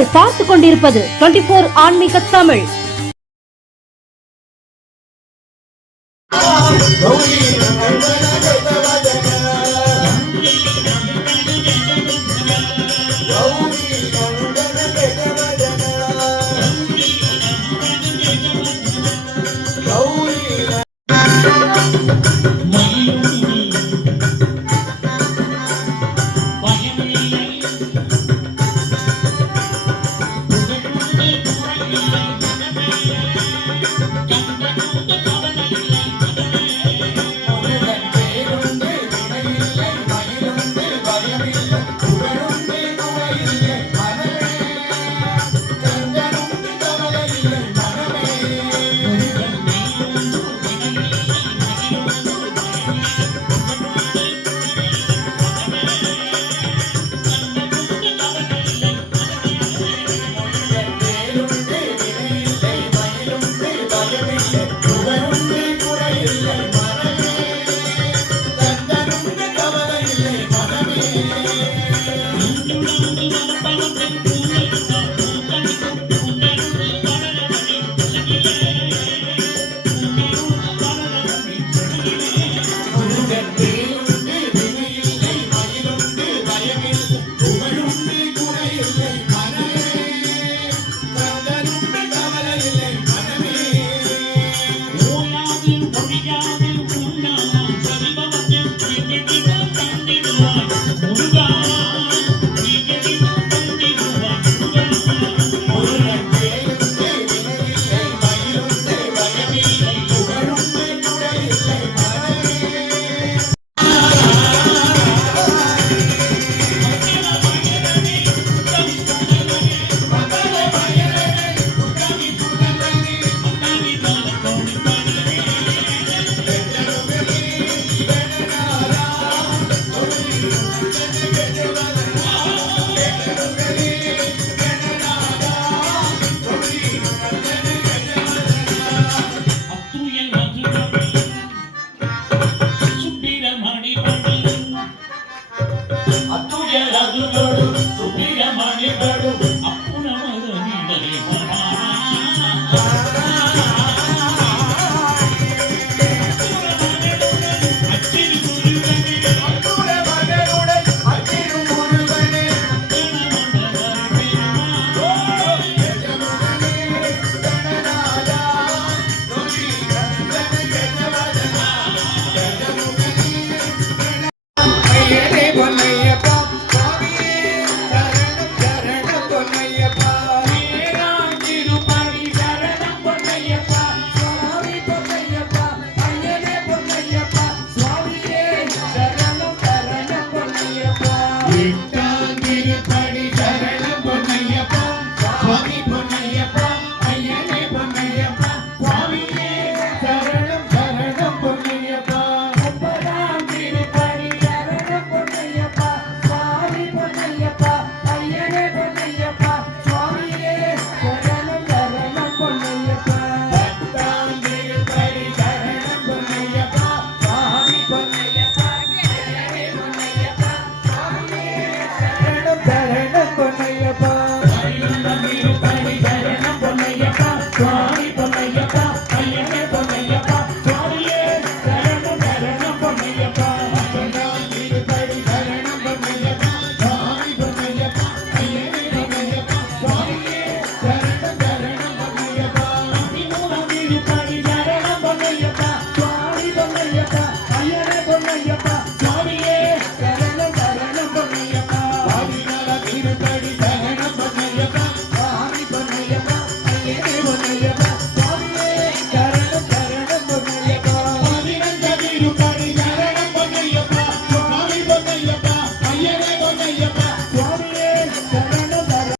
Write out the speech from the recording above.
நீங்கள் பார்த்து கொண்டிருப்பது டுவெண்டி போர் ஆன்மீக தமிழ். Oh, Goodbye. อัต படி